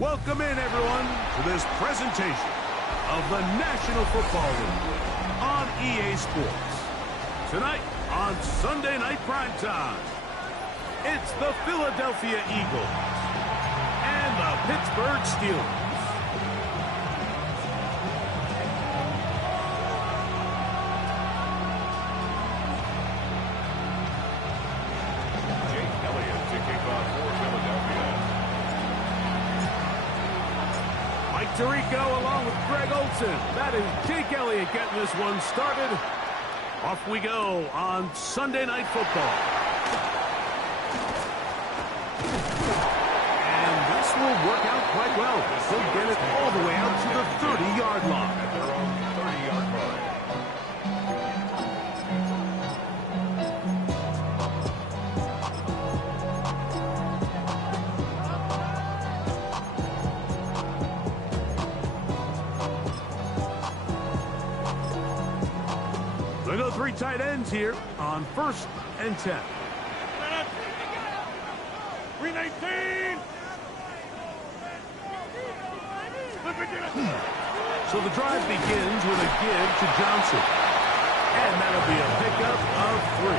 Welcome in, everyone, to this presentation of the National Football League on EA Sports. Tonight on Sunday Night Primetime, it's the Philadelphia Eagles and the Pittsburgh Steelers. Tirico along with Greg Olsen. That is Jake Elliott getting this one started. Off we go on Sunday Night Football. And this will work out quite well. He'll get it all the way out to the 30-yard line. At their own 30-yard line. They go three tight ends here on 1st and 10. 319. So the drive begins with a give to Johnson. And that'll be a pickup of 3.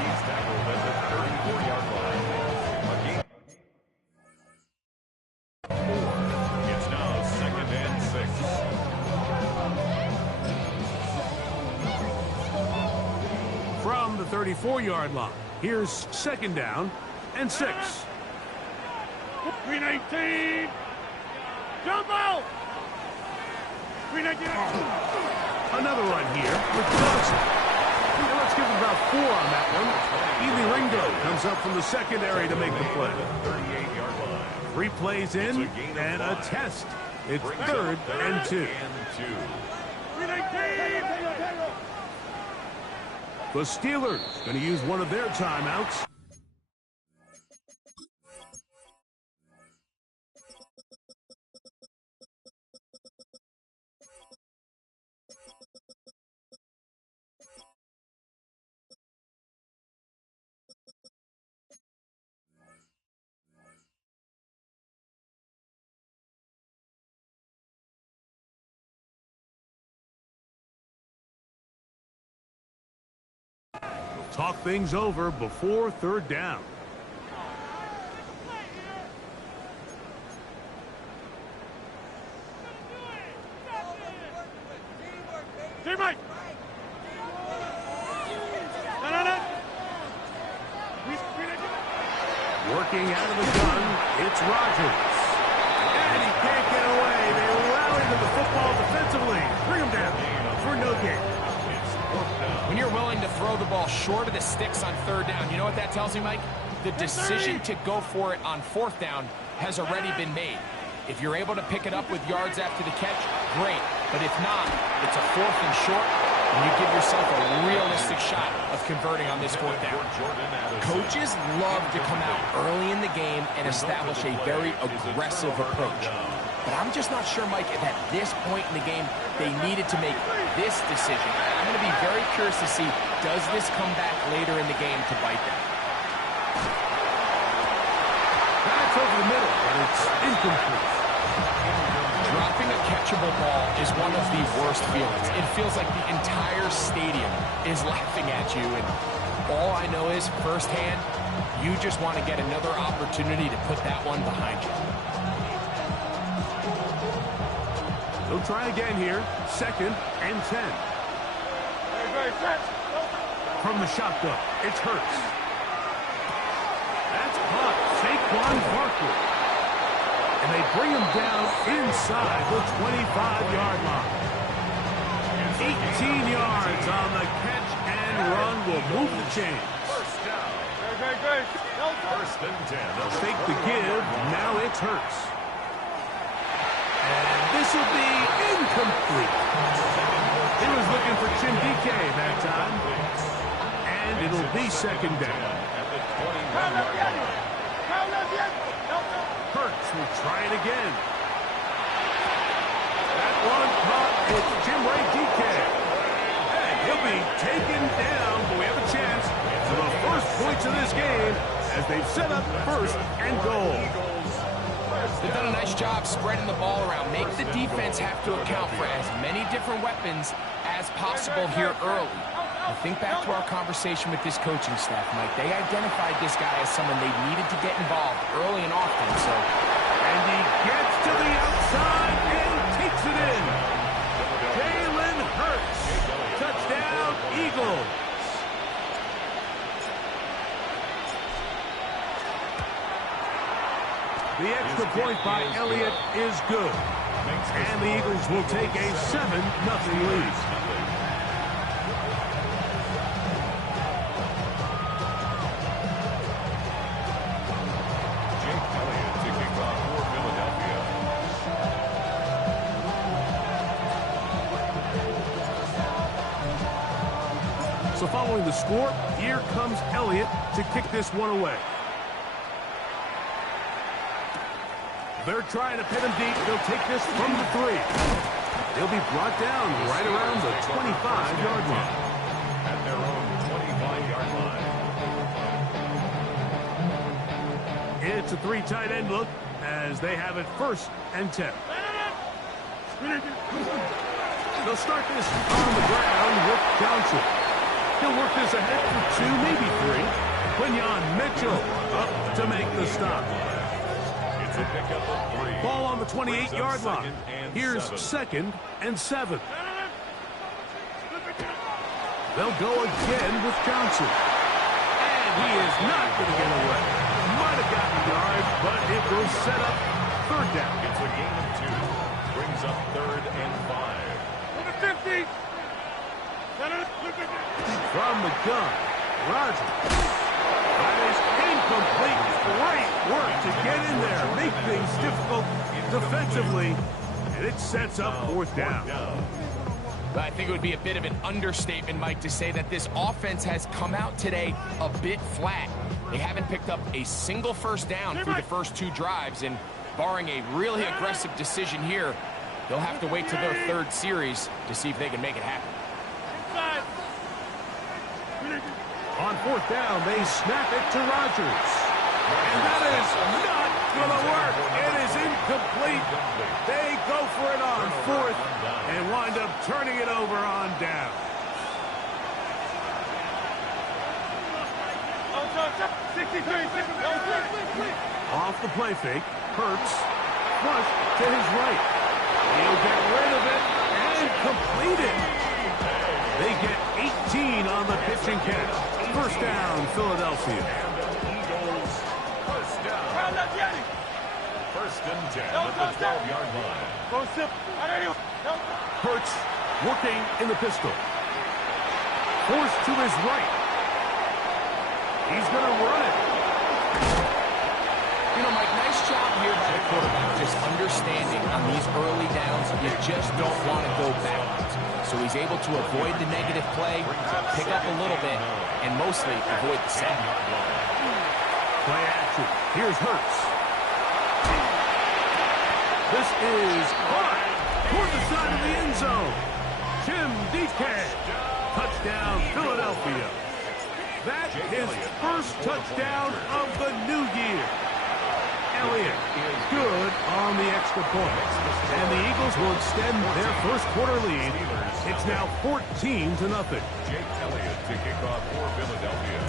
He's tackled at the 34-yard line. It's now 2nd and 6. From the 34-yard line, here's 2nd down and 6. 319. Jump out. 319. Another run here with Johnson. Let's give him about 4 on that one. Ely Ringo comes up from the secondary to make the play. 38-yard line. 3 plays in and a test. It's 3rd and 2. 319. The Steelers going to use one of their timeouts. Talk things over before 3rd down. Teammate! Working out of the gun, it's Rodgers. And he can't get away. They rally to the football defensively. Bring him down for no gain. When you're willing to throw the ball short of the sticks on 3rd down, you know what that tells me, Mike? The decision to go for it on 4th down has already been made. If you're able to pick it up with yards after the catch, great. But if not, it's a 4th and short, and you give yourself a realistic shot of converting on this 4th down. Coaches love to come out early in the game and establish a very aggressive approach. But I'm just not sure, Mike, if at this point in the game they needed to make this decision. I'm going to be very curious to see, does this come back later in the game to bite them? That's over the middle, and it's incomplete. Dropping a catchable ball is one of the worst feelings. It feels like the entire stadium is laughing at you, and all I know is, firsthand, you just want to get another opportunity to put that one behind you. They'll try again here. 2nd and 10. From the shotgun, it's Hurts. That's caught. Saquon Barkley. And they bring him down inside the 25-yard line. 18 yards on the catch and run will move the chains. First down. First and 10. They'll take the give. Now it's Hurts. And this will be incomplete. He was looking for Jim DK that time. And it'll be 2nd down. Hurts will try it again. That one caught. It's Jim Ray DK. And he'll be taken down, but we have a chance for the first points of this game as they've set up 1st and goal. They've done a nice job spreading the ball around. Make the defense have to account for as many different weapons as possible here early. Now think back to our conversation with this coaching staff, Mike. They identified this guy as someone they needed to get involved early and often. And he gets to the outside and takes it in. Jalen Hurts. Touchdown, Eagles. The extra point by Elliott is good. And the Eagles will take a 7-0 lead. So following the score, here comes Elliott to kick this one away. They're trying to pin him deep. They'll take this from the 3. They'll be brought down right around the 25-yard line. At their own 25-yard line. It's a 3 tight end look as they have it 1st and 10. They'll start this on the ground with Johnson. He'll work this ahead for 2, maybe 3. Quinyon Mitchell up to make the stop. It's a pickup of 3. Ball on the 28-yard line. Here's 2nd and 7. They'll go again with Johnson. And he is not going to get away. Might have gotten a yard, but it will set up 3rd down. It's a gain of 2. Brings up 3rd and 5. The 50. From the gun, Rodgers. That is incomplete. Great work to get in there, make things difficult defensively, and it sets up 4th down. I think it would be a bit of an understatement, Mike, to say that this offense has come out today a bit flat. They haven't picked up a single 1st down through the first 2 drives, and barring a really aggressive decision here, they'll have to wait till their 3rd series to see if they can make it happen. On 4th down, they snap it to Rodgers. And that is not going to work. It is incomplete. They go for it on 4th and wind up turning it over on down. Off the play fake, Hurts flush to his right. He'll get rid of it and complete it. They get 18 on the pitch and catch. 1st down, Philadelphia. Eagles, 1st down. 1st and 10 at the 12-yard line. Hurts working in the pistol. Forced to his right. He's going to run it. You know, Mike, nice job here by the quarterback, just understanding on these early downs, you just don't want to go backwards. So he's able to avoid the negative play, pick up a little bit, and mostly avoid the sack. Play action. Here's Hurts. This is caught toward the side of the end zone. Tim DK. Touchdown, Philadelphia. That is 1st touchdown of the new year. Elliott is good on the extra point. And the Eagles will extend their 1st quarter lead. It's now 14-0. Jake Elliott to kick off for Philadelphia.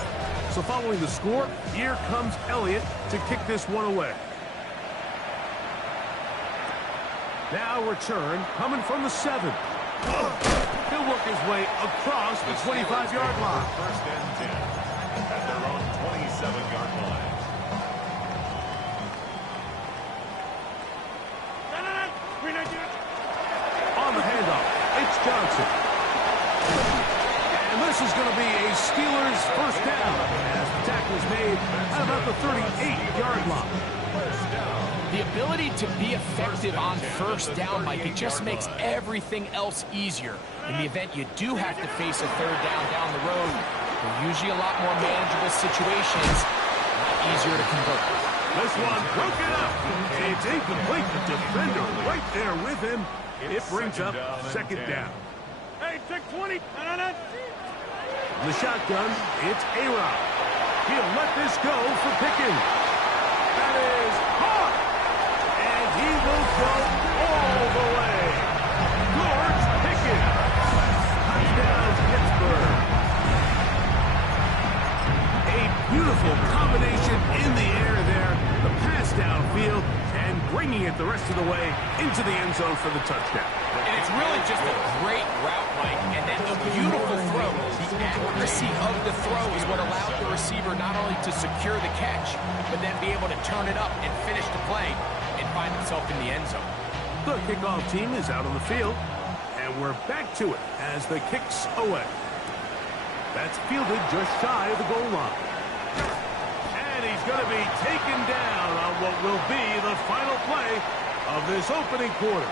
So following the score, here comes Elliott to kick this one away. Now return coming from the 7. He'll work his way across the 25-yard line. 1st and 10 at their own 27-yard line. On the handoff, it's Johnson. And this is going to be a Steelers 1st down as the tackle is made at about the 38-yard line. The ability to be effective on 1st down, Mike, it just makes everything else easier. In the event you do have to face a 3rd down the road, they're usually a lot more manageable situations, a lot easier to convert. This one broken up. It's incomplete. The defender right there with him. It brings up 2nd down. Hey, take 20. In the shotgun, it's A-Rod. He'll let this go for Pickens. That is caught. Beautiful combination in the air there. The pass downfield and bringing it the rest of the way into the end zone for the touchdown. And it's really just a great route, Mike, and then a beautiful throw. The accuracy of the throw is what allowed the receiver not only to secure the catch, but then be able to turn it up and finish the play and find himself in the end zone. The kickoff team is out on the field, and we're back to it as the kick's away. That's fielded just shy of the goal line. And he's going to be taken down on what will be the final play of this opening quarter.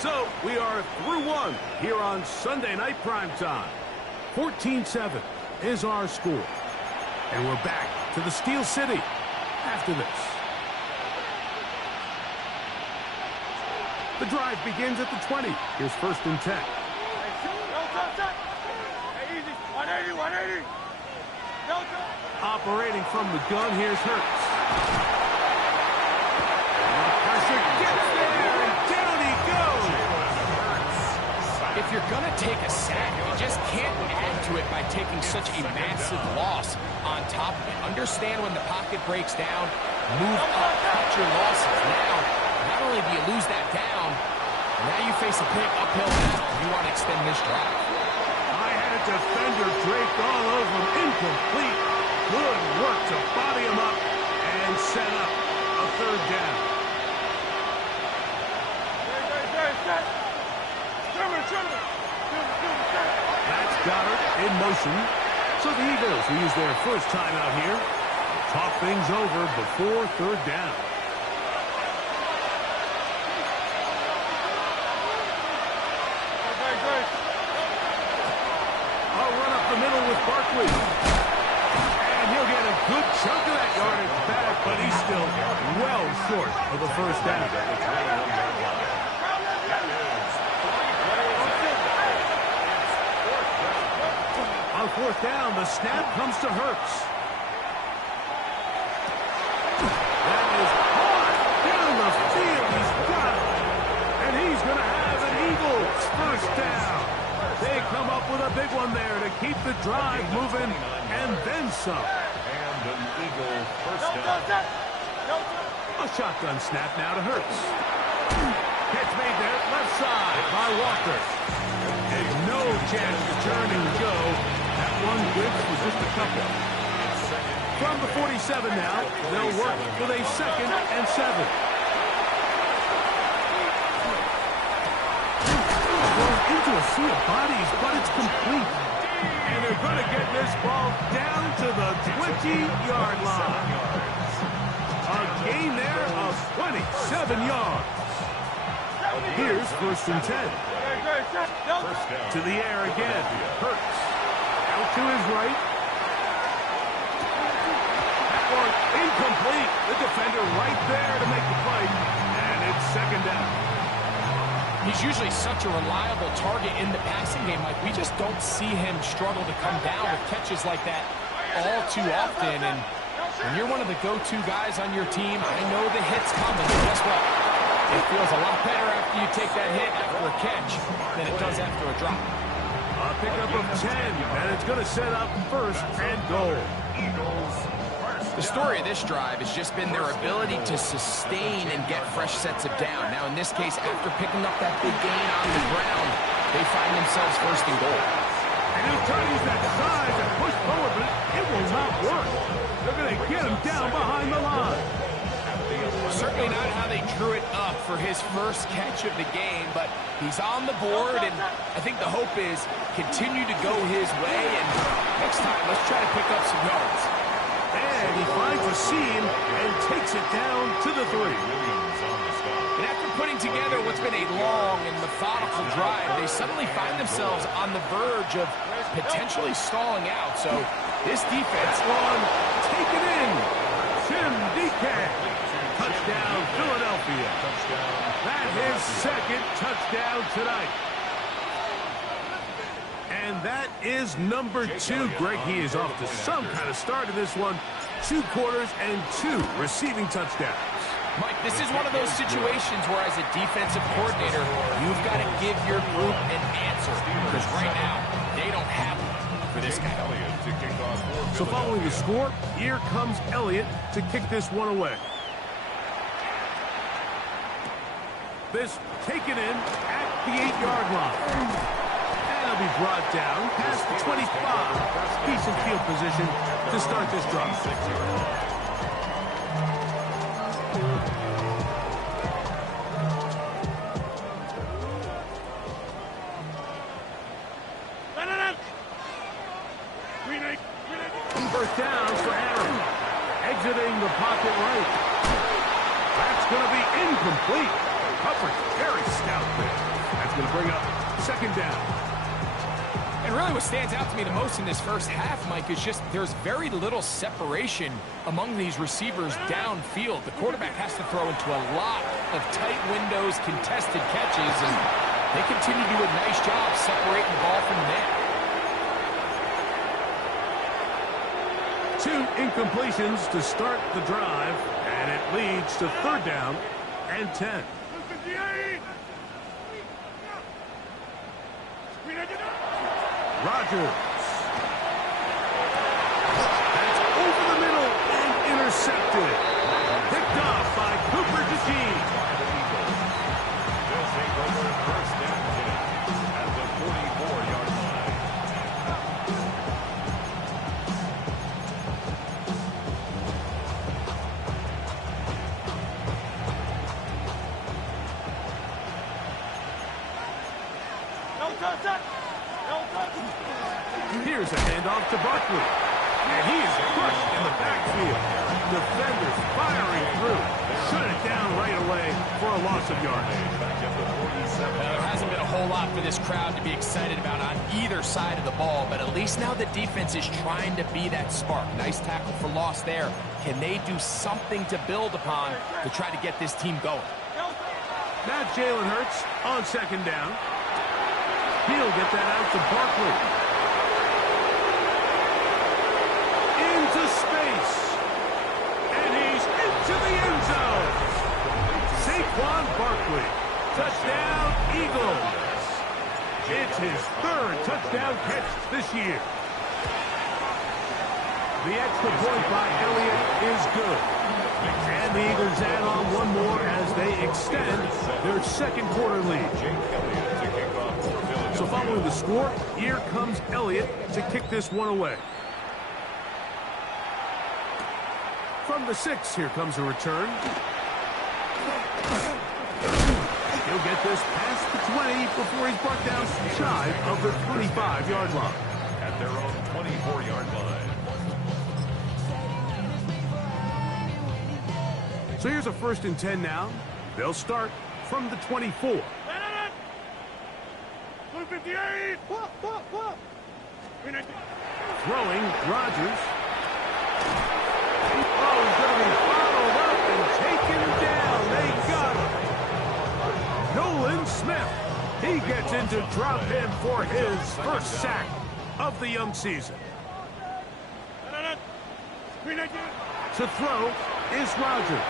So we are through one here on Sunday Night Primetime. 14-7 is our score. And we're back to the Steel City after this. The drive begins at the 20. Here's 1st and 10. Operating from the gun, here's Hurts. Pressure gets there, and down he goes. If you're going to take a sack, you just can't add to it by taking such a massive loss on top of it. Understand when the pocket breaks down, move up, cut your losses. Now, not only do you lose that down, now you face a big uphill battle. You want to extend this drive. I had a defender draped all over him, incomplete. Good work to body him up and set up a 3rd down. That's Goddard in motion. So the Eagles will use their first time out here. Talk things over before 3rd down. I'll run up the middle with Barkley. And he'll get a good chunk of that yardage back, but he's still well short of the 1st down. On 4th down, the snap comes to Hurts. That is hard down the field. He's got it. And he's going to have an Eagles 1st down. They come up with a big one there to keep the drive moving and then some. And an Eagle 1st down. A shotgun snap now to Hurts. Catch made there, left side by Walker. And no chance to turn and go. That one blitz was just a couple. From the 47 now, they'll work with a 2nd and 7. Going into a sea of bodies, but it's complete. And they're going to get this ball down to the 20-yard line. A gain there of 27 yards. Here's 1st and 10. To the air again. Hurts. Out to his right. That one incomplete. The defender right there to make the play. And it's 2nd down. He's usually such a reliable target in the passing game. Like, we just don't see him struggle to come down with catches like that all too often. And when you're one of the go-to guys on your team, I know the hit's coming. But guess what? It feels a lot better after you take that hit after a catch than it does after a drop. A pickup of 10, and it's going to set up 1st and goal. The story of this drive has just been their ability to sustain and get fresh sets of down. Now, in this case, after picking up that big gain on the ground, they find themselves 1st and goal. And he'll try to use that size and push forward, but it will not work. They're going to get him down behind the line. Certainly not how they drew it up for his first catch of the game, but he's on the board, and I think the hope is continue to go his way, and next time, let's try to pick up some yards. And he finds a seam and takes it down to the 3. And after putting together what's been a long and methodical drive, they suddenly find themselves on the verge of potentially stalling out. So this defense one, take it in. Tim DK. Touchdown, Philadelphia. That is 2nd touchdown tonight. And that is number 2. Greg, he is off to some kind of start in this one. 2 quarters and 2 receiving touchdowns. Mike, this is one of those situations where as a defensive coordinator, you've got to give your group an answer. Because right now, they don't have one. for this guy. Elliott to kick off for So following the Philadelphia. score, here comes Elliott to kick this one away. This taken in at the 8-yard line. And it'll be brought down past the 25. Decent field position to start this drive. First down for Aaron. Exiting the pocket right. That's going to be incomplete. Coverage very stout there. That's going to bring up second down. And really what stands out to me the most in this first half, Mike, is just there's very little separation among these receivers downfield. The quarterback has to throw into a lot of tight windows, contested catches, and they continue to do a nice job separating the ball from the man. 2 incompletions to start the drive, and it leads to third down and 10. Rodgers. That's over the middle and intercepted. Picked off by Cooper DeJean. They'll take over first down 10 at the 44-yard line. Here's a handoff to Barkley. And he is crushed in the backfield. Defenders firing through. Shut it down right away for a loss of yardage. There hasn't been a whole lot for this crowd to be excited about on either side of the ball, but at least now the defense is trying to be that spark. Nice tackle for loss there. Can they do something to build upon to try to get this team going? Now Jalen Hurts on second down. He'll get that out to Barkley. Into space. And he's into the end zone. Saquon Barkley. Touchdown, Eagles. It's his third touchdown catch this year. The extra point by Elliott is good. And the Eagles add on one more as they extend their second quarter lead. So following the score, here comes Elliott to kick this one away. From the 6, here comes a return. He'll get this past the 20 before he's brought down shy of the 25-yard line. At their own 24-yard line. So here's a 1st and 10 now. They'll start from the 24. Throwing, Rodgers. Oh, he's going to be followed up and taken down. They got him. Nolan Smith. He gets into drop him for his first sack of the young season. To throw is Rodgers.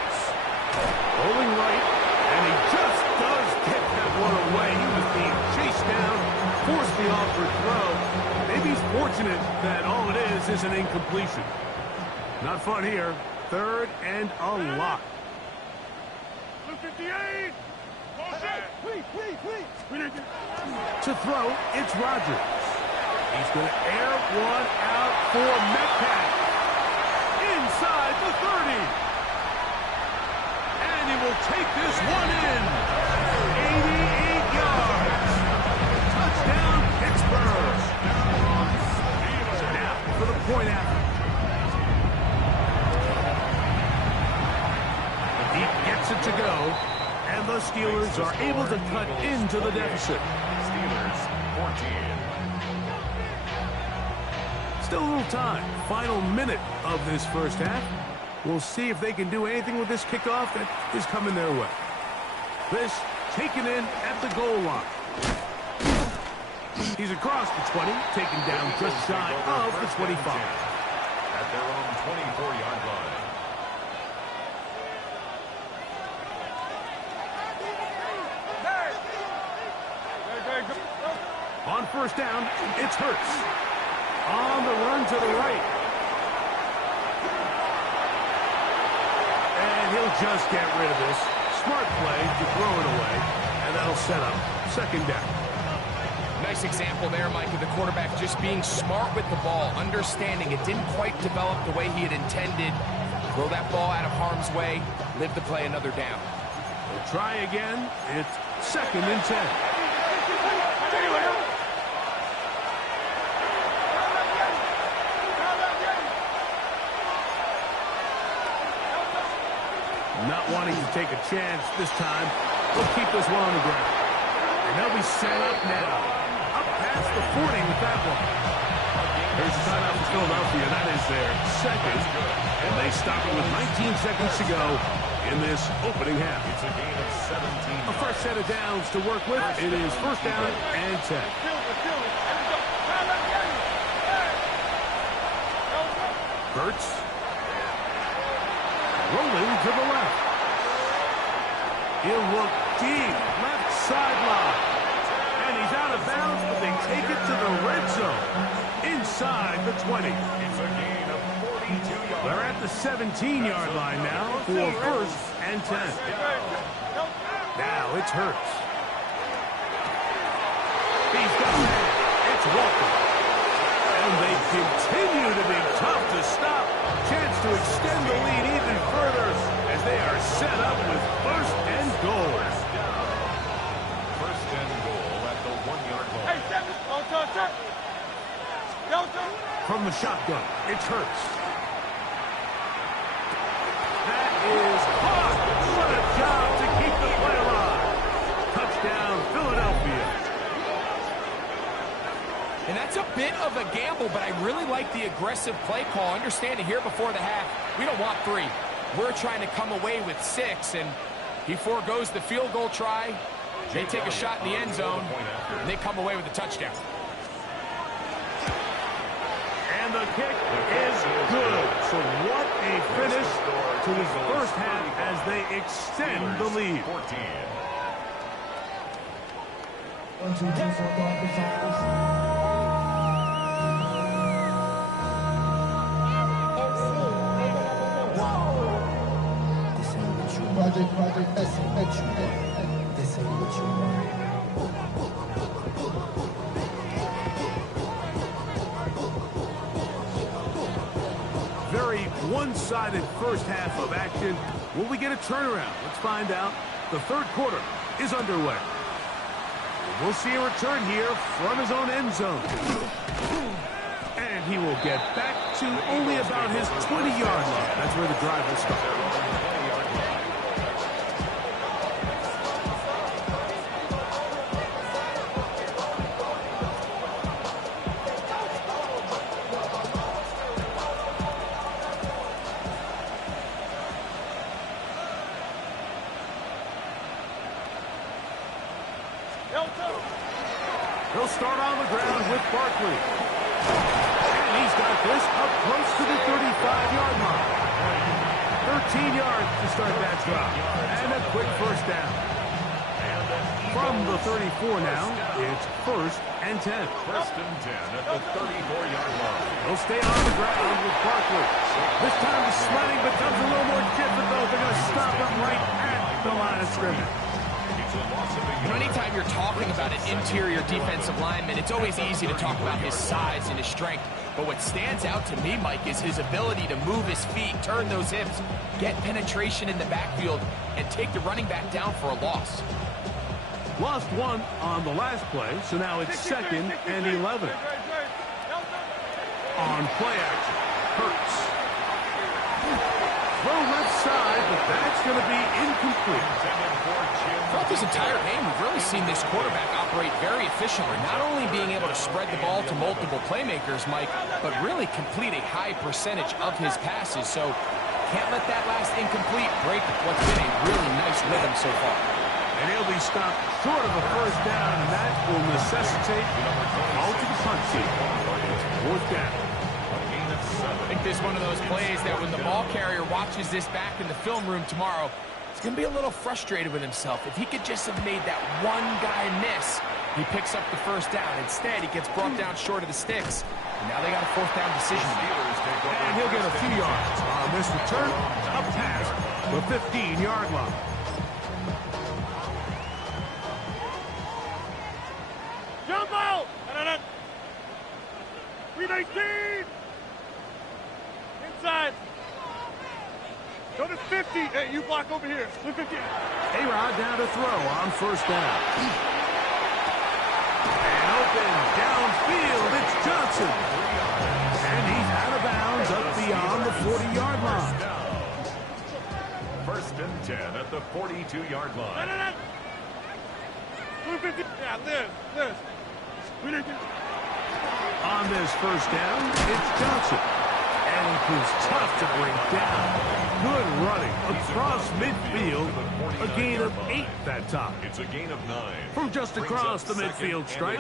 Rolling right, and he just does get that one away. He was being chased down, forced the awkward throw. Maybe he's fortunate that all it is an incompletion. Not fun here. 3rd and a lot. To throw, it's Rodgers. He's going to air one out for Metcalf. Inside the 30. And he will take this one in. 88 yards. Touchdown, Pittsburgh. Now for the point after. He gets it to go, and the Steelers are able to cut into the deficit. Steelers 14. Still a little time. Final minute of this first half. We'll see if they can do anything with this kickoff that is coming their way. This taken in at the goal line. He's across the 20, taken down just shy of the 25. At their own 24-yard line. On first down, it's Hurts. On the run to the right. And he'll just get rid of this. Smart play to throw it away. And that'll set up second down. Nice example there, Mike, of the quarterback just being smart with the ball, understanding it didn't quite develop the way he had intended. Throw that ball out of harm's way, live to play another down. We'll try again. It's second and 10. Not wanting to take a chance this time. We'll keep this one on the ground. And they'll be set up now. Up past the 40 with that one. Here's the timeout for Philadelphia. That is their second. And they stop it with 19 seconds to go in this opening half. It's a gain of 17. A fresh set of downs to work with. It is first down and 10. Hurts. Rolling to the left. He'll look deep. Left sideline. And he's out of bounds, but they take it to the red zone. Inside the 20. It's a gain of 42 yards. They're at the 17-yard line now for first and 10. Now it's Hurts. He's got it. It's Walker. And they continue to be tough to stop. Chance to extend the lead even further as they are set up with first and goal. First and goal at the 1-yard line. From the shotgun, it's Hurts. That is caught. What a job to keep the play alive. Touchdown, Philadelphia. And that's a bit of a gamble, but I really like the aggressive play call. Understanding here before the half, we don't want 3. We're trying to come away with 6, and he forgoes the field goal try. They take a shot in the end zone, and they come away with a touchdown. And the kick is good. So what a finish to his first half as they extend the lead. 14. 1, 2, 3, 4, 5. Project, this ain't what you want. Very one-sided first half of action. Will we get a turnaround? Let's find out. The third quarter is underway. We'll see a return here from his own end zone. And he will get back to only about his 20-yard line. That's where the drive will start. He'll start on the ground with Barkley. And he's got this up close to the 35-yard line. 13 yards to start that drive. And a quick first down. From the 34 now, it's first and 10. First and 10 at the 34-yard line. He'll stay on the ground with Barkley. This time the sledding becomes a little more difficult. They're going to stop him right at the line of scrimmage. You know, anytime you're talking about an interior defensive lineman, it's always easy to talk about his size and his strength. But what stands out to me, Mike, is his ability to move his feet, turn those hips, get penetration in the backfield, and take the running back down for a loss. Lost one on the last play, so now it's second and 11. On play action, Hurts. Throw left side, but that's going to be incomplete. Throughout this entire game, we've really seen this quarterback operate very efficiently, not only being able to spread the ball to multiple playmakers, Mike, but really complete a high percentage of his passes. So can't let that last incomplete break what's been a really nice rhythm so far. And he'll be stopped short of a first down, and that will necessitate all to the punt team. Fourth down. I think this is one of those plays that when the ball carrier watches this back in the film room tomorrow, he's going to be a little frustrated with himself. If he could just have made that one guy miss, he picks up the first down. Instead, he gets brought down short of the sticks, And now they got a fourth down decision to make. And he'll get a few yards on this return up past the 15-yard line. Jump out! 319! Inside! Go to 50! Hey, you block over here. 50. A-Rod down to throw on first down. And open downfield, it's Johnson. And he's out of bounds up beyond the 40-yard line. First and 10 at the 42-yard line. Yeah, Liz. On this first down, it's Johnson. And he's tough to bring down. Good running across midfield. A gain of 8 that time. It's a gain of 9. From just across the midfield stripe,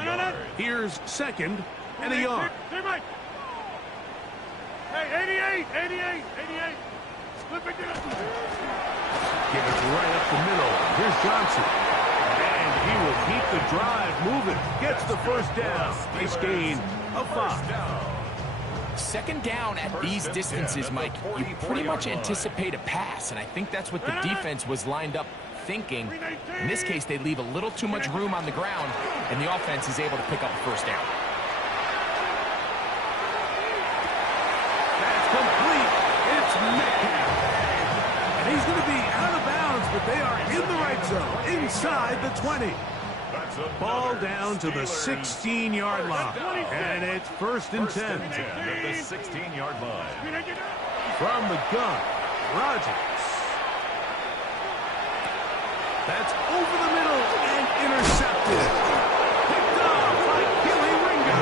here's second and a yard. Hey, 88. Give it right up the middle. Here's Johnson. And he will keep the drive moving. Gets the first down. Nice gain of 5. Second down at these distances, Mike, you pretty much anticipate a pass, and I think that's what the defense was lined up thinking. In this case, they leave a little too much room on the ground, and the offense is able to pick up a first down. That's complete. It's Metcalf. And he's going to be out of bounds, but they are in the right zone, inside the 20. Ball down to the 16-yard line. And it's first and 10. At the 16-yard line. From the gun, Rodgers. That's over the middle and intercepted. Picked off by Kelee Ringo.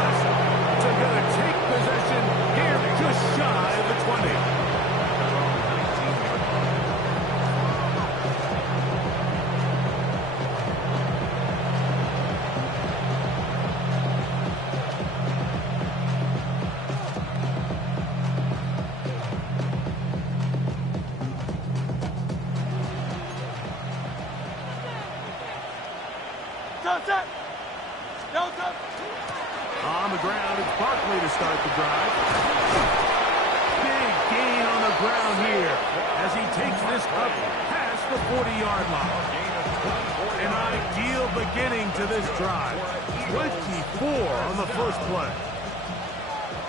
They're going to take possession here just shy of the 20. On the ground, it's Barkley to start the drive. Big gain on the ground here as he takes this up past the 40-yard line. An ideal beginning to this drive. 24 on the first play.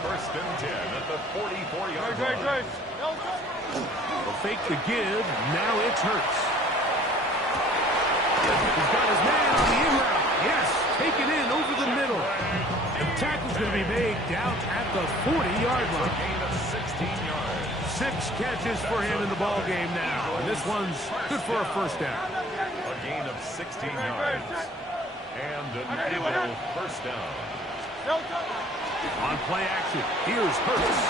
First and 10 at the 44-yard line. They'll fake the give. Now it's Hurts. He's got his man on the in route. Yes, taken in over the middle. The tackle's going to be made down at the 40-yard line. Gain of 16 yards. 6 catches for him in the ball game now. And this one's good for a first down. A gain of 16 yards. And an able first down. On play action, here's Hurts.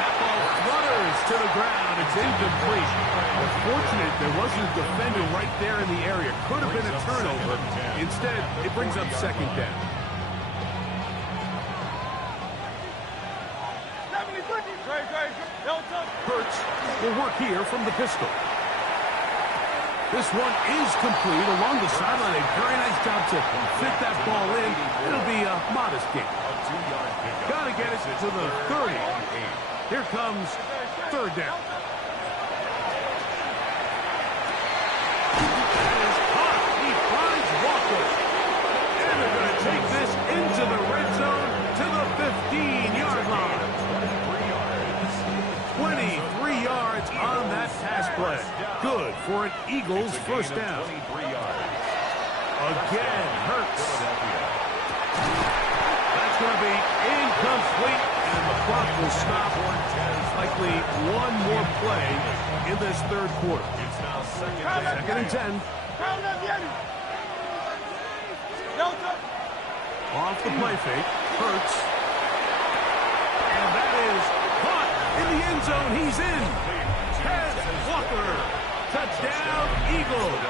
That ball flutters to the ground. It's incomplete. Unfortunate there wasn't a defender right there in the area. Could have been a turnover. Instead, it brings up second down. Hurts will work here from the pistol. This one is complete along the sideline. A very nice job to fit that ball in. It'll be a modest gain. Got to get it to the 30. Here comes third down. That is caught. He finds Walker. And they're going to take this into the red zone to the 15-yard line. 23 yards on that pass play. Good for an Eagles first down. Again, Hurts. That's going to be incomplete, and the clock will stop. Likely one more play in this third quarter. It's now Second and 10. Off the play fake, Hurts. And that is caught in the end zone. He's in. Pass Walker. Touchdown, Eagles.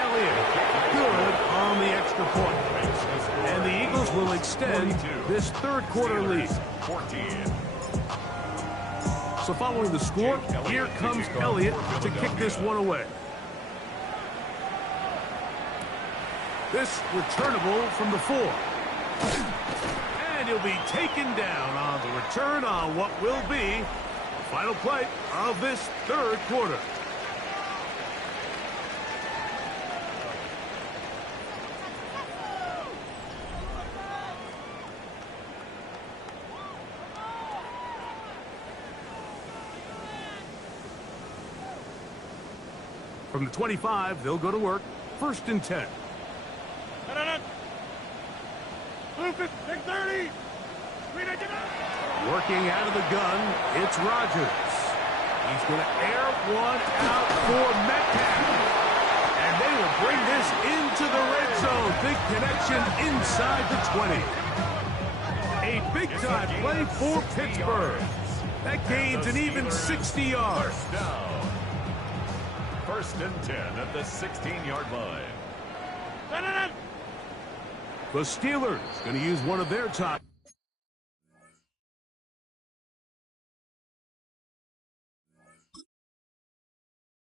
Elliott, good on the extra point. And the Eagles will extend this third quarter lead. 14. So following the score, here comes Elliott to kick this one away. This returnable from the 4. And he'll be taken down on the return on what will be the final play of this third quarter. From the 25, they'll go to work. 1st and 10. Working out of the gun, it's Rodgers. He's going to air one out for Metcalf. And they will bring this into the red zone. Big connection inside the 20. A big-time play for Pittsburgh. That gains an even 60 yards. First down. 1st and 10 at the 16-yard line. The Steelers going to use one of their top